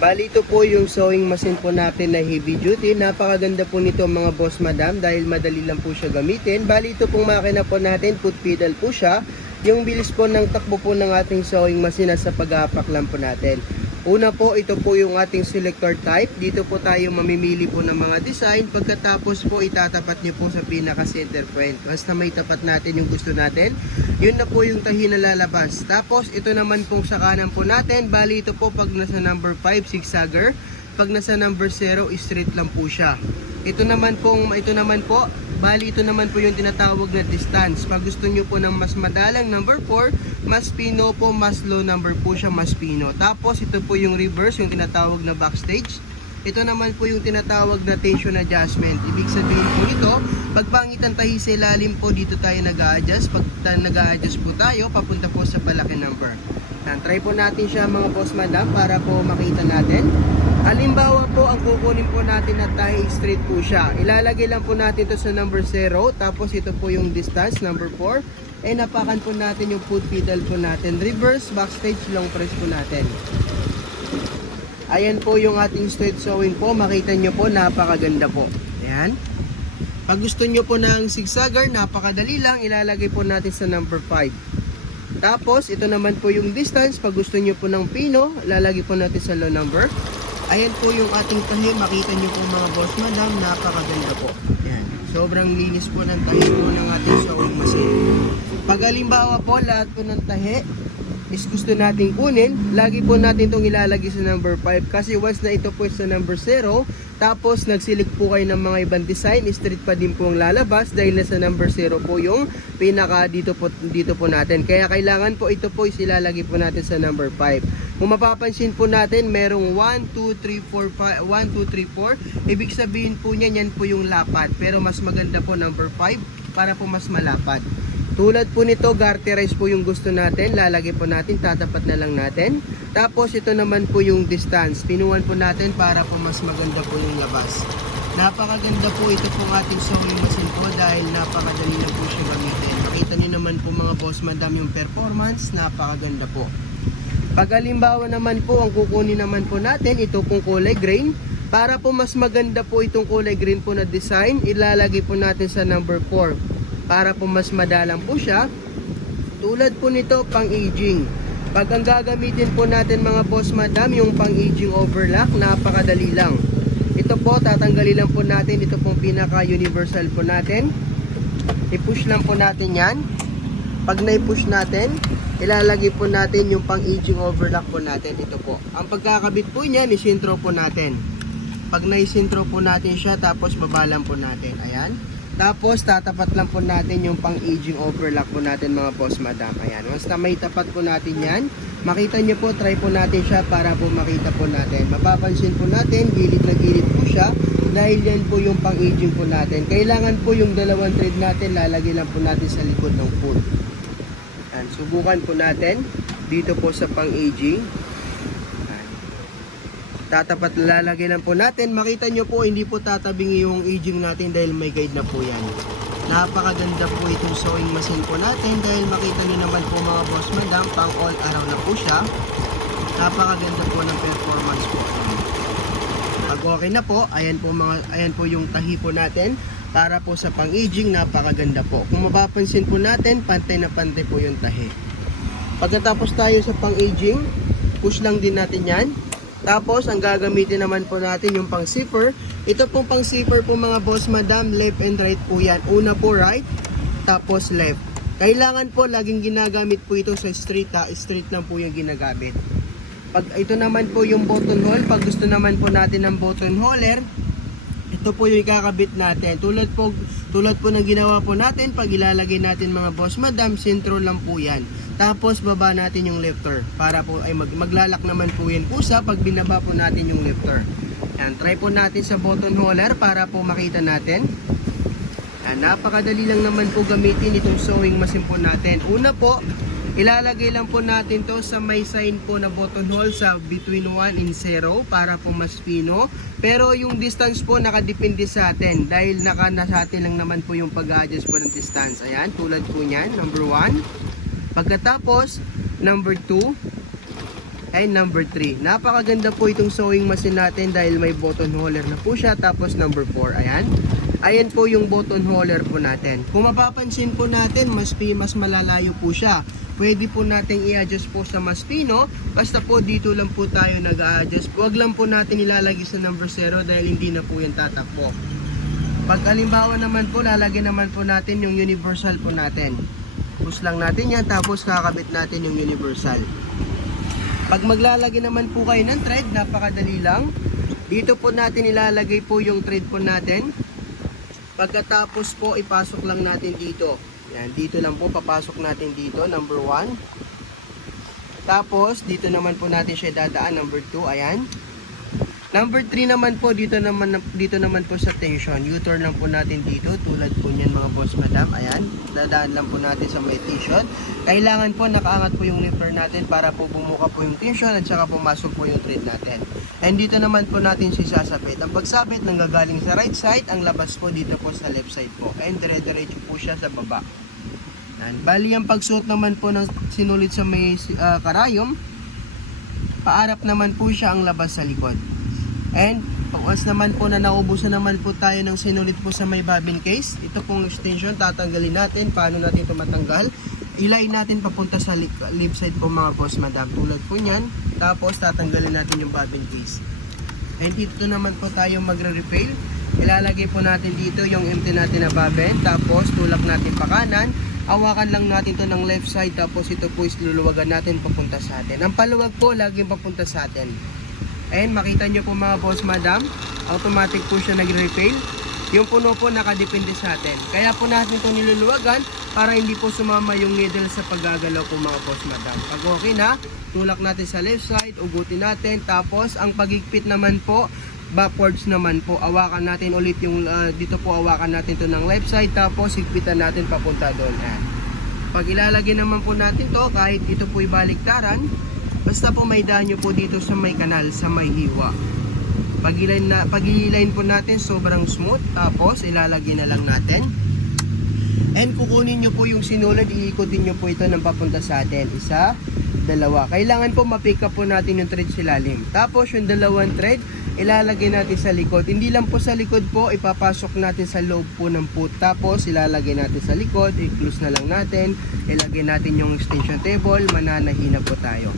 Bali ito po yung sewing machine po natin na heavy duty. Napakaganda po nito mga boss madam dahil madali lang po siya gamitin. Bali ito pong makina po natin, foot pedal po siya. Yung bilis po ng takbo po ng ating sewing machine sa pag-aapak lang po natin. Una po, ito po yung ating selector type. Dito po tayo mamimili po ng mga design. Pagkatapos po, itatapat nyo po sa pinaka center point. Basta may tapat natin yung gusto natin, yun na po yung tahi na lalabas. Tapos, ito naman pong sa kanan po natin. Bali ito po pag nasa number 5, zigzagger. Pag nasa number 0, straight lang po siya. Ito naman po, bali ito naman po yung tinatawag na distance. Pag gusto nyo po ng mas madalang number 4, mas pino po, mas low number po siya, mas pino. Tapos ito po yung reverse, yung tinatawag na backstage. Ito naman po yung tinatawag na tension adjustment. Ibig sabihin po ito, pag pangitan tahi sa ilalim po, dito tayo nag-a-adjust. Pag nag-a-adjust po tayo, papunta po sa palaki number. Try po natin siya mga boss madam para po makita natin. Halimbawa po, ang kukunin po natin na tahi straight po siya. Ilalagay lang po natin ito sa number 0. Tapos ito po yung distance, number 4. Napakan po natin yung foot pedal po natin. Reverse, backstage, long press po natin. Ayan po yung ating straight sewing po. Makita nyo po, napakaganda po. Ayan. Pag gusto nyo po ng zigzagger, napakadali lang. Ilalagay po natin sa number 5. Tapos, ito naman po yung distance. Pag gusto nyo po ng pino, lalagay po natin sa low number. Ayan po yung ating tahi. Makita nyo po mga boss madam, napakaganda po. Ayan. Sobrang linis po ng tahi po ng ating sewing machine. Pag halimbawa po, lahat po ng tahi is gusto natin kunin, lagi po natin itong ilalagay sa number 5. Kasi once na ito po sa number 0, tapos nagsilik po kayo ng mga ibang design, straight pa din po ang lalabas dahil nasa number 0 po yung pinaka dito po natin. Kaya kailangan po ito po isilalagay po natin sa number 5. Kung mapapansin po natin, merong 1, 2, 3, 4, 5, 1, 2, 3, 4. Ibig sabihin po niyan, yan po yung lapat. Pero mas maganda po number 5 para po mas malapat. Tulad po nito, garterize po yung gusto natin. Lalagay po natin, tatapat na lang natin. Tapos ito naman po yung distance. Pinuwan po natin para po mas maganda po yung labas. Napakaganda po ito pong ating sewing machine po dahil napakadali na po siya gamitin. Makita nyo naman po mga boss madam yung performance. Napakaganda po. Pag halimbawa naman po, ang kukunin naman po natin, ito pong kulay green. Para po mas maganda po itong kulay green po na design, ilalagay po natin sa number 4. Para po mas madalang po siya. Tulad po nito, pang-aging. Pag ang gagamitin po natin mga boss madam, yung pang-aging overlock, napakadali lang. Ito po, tatanggalin lang po natin. Ito pong pinaka-universal po natin. I-push lang po natin yan. Pag na-push natin, ilalagay po natin yung pang-aging overlock po natin. Ito po. Ang pagkakabit po niyan, isintro po natin. Pag na-isintro po natin siya, tapos baba lang po natin. Ayan. Tapos, tatapat lang po natin yung pang-aging overlock po natin mga boss madam. Ayan. Once na may tapat po natin yan, makita nyo po, try po natin siya para po makita po natin. Mapapansin po natin, gilid na gilid po siya dahil yan po yung pang-aging po natin. Kailangan po yung dalawang thread natin, lalagay lang po natin sa likod ng foot. Ayan. Subukan po natin dito po sa pang-aging. Tatapat, lalagay lang po natin. Makita nyo po, hindi po tatabingi yung aging natin dahil may guide na po yan. Napakaganda po itong sewing machine po natin dahil makita nyo naman po mga boss madam, pang all araw na po siya. Napakaganda po ng performance po. Pag okay na po, ayan po yung tahi po natin para po sa pang-aging, napakaganda po. Kung mapapansin po natin, pantay na pantay po yung tahi. Pagkatapos tayo sa pang-aging, push lang din natin yan. Tapos, ang gagamitin naman po natin yung pang zipper. Ito pong pang zipper po mga boss madam, left and right po yan. Una po right, tapos left. Kailangan po, laging ginagamit po ito sa straight, straight lang po yung ginagamit. Pag ito naman po yung button hole, pag gusto naman po natin ng button holer, ito po yung ikakabit natin. Tulad po ng ginawa po natin, pag ilalagay natin mga boss madam, sentro lang po yan. Tapos baba natin yung lifter para po ay maglalak naman po yan pusa pag binaba po natin yung lifter. Yan, try po natin sa button holder para po makita natin. Yan, napakadali lang naman po gamitin itong sewing machine po natin. Una po, ilalagay lang po natin to sa may sign po na button hole sa between 1 and 0 para po mas pino. Pero yung distance po nakadepende sa atin dahil nasa atin lang naman po yung pag-adjust po ng distance. Ayan, tulad po niyan, number 1. Pagkatapos, number 2. And number 3. Napakaganda po itong sewing machine natin dahil may button holder na po siya. Tapos number 4, ayan. Ayan po yung button holder po natin. Kung mapapansin po natin, mas malalayo po siya. Pwede po nating i-adjust po sa mas pino. Basta po dito lang po tayo nag-a-adjust. Huwag lang po natin ilalagay sa number 0 dahil hindi na po yan tatakbo. Pag halimbawa naman po, lalagyan naman po natin yung universal po natin. Push lang natin yan, tapos kakabit natin yung universal. Pag maglalagay naman po kayo ng thread, napakadali lang. Dito po natin ilalagay po yung thread po natin. Pagkatapos po, ipasok lang natin dito. Yan, dito lang po, papasok natin dito, number 1. Tapos, dito naman po natin siya dadaan, number 2, ayan. Number 3 naman po, dito naman po sa tension. U-turn lang po natin dito, tulad po niyan mga boss madam, ayan. Dadaan lang po natin sa may tension. Kailangan po nakaangat po yung nipper natin para po bumuka po yung tension at saka pumasok po yung thread natin. And dito naman po natin sisasabit. Ang pagsabit nanggagaling sa right side, ang labas po dito po sa left side po. And dire-diretso po siya sa baba. Yan. Bali ang pagsuot naman po ng sinulit sa may karayom, paarap naman po siya ang labas sa likod. And once naman po na naubusan naman po tayo ng sinulit po sa may bobbin case, ito pong extension tatanggalin natin. Paano natin ito matanggal? Ilay natin papunta sa left side po mga boss madam, tulad po nyan. Tapos tatanggalin natin yung bobbin case. And dito naman po tayo magre-refill. Ilalagay po natin dito yung empty natin na bobbin. Tapos tulak natin pa kanan. Hawakan lang natin to ng left side. Tapos ito po is luluwagan natin papunta sa atin. Ang paluwag po laging papunta sa atin. And makita nyo po mga boss madam, automatic po siya nagre-refill. Yung puno po nakadepende sa atin. Kaya po natin ito niluluwagan para hindi po sumama yung needle sa paggagalaw po mga boss madam. Pag okay na, tulak natin sa left side, ugutin natin. Tapos ang pagigpit naman po, backwards naman po, awakan natin ulit yung dito po, awakan natin to ng left side. Tapos higpitan natin papunta doon. Pag ilalagay naman po natin to, kahit ito po ibaliktaran, basta po may danyo po dito sa may kanal, sa may hiwa. Pag-i-line po natin sobrang smooth. Tapos ilalagay na lang natin. And kukunin nyo po yung sinulad, iikutin nyo po ito ng papunta sa atin. Isa, dalawa. Kailangan po ma-pick up po natin yung thread sa ilalim. Tapos yung dalawang thread, ilalagay natin sa likod. Hindi lang po sa likod po, ipapasok natin sa loob po ng put. Tapos ilalagay natin sa likod, i-close na lang natin. Ilagay natin yung extension table, mananahi na po tayo.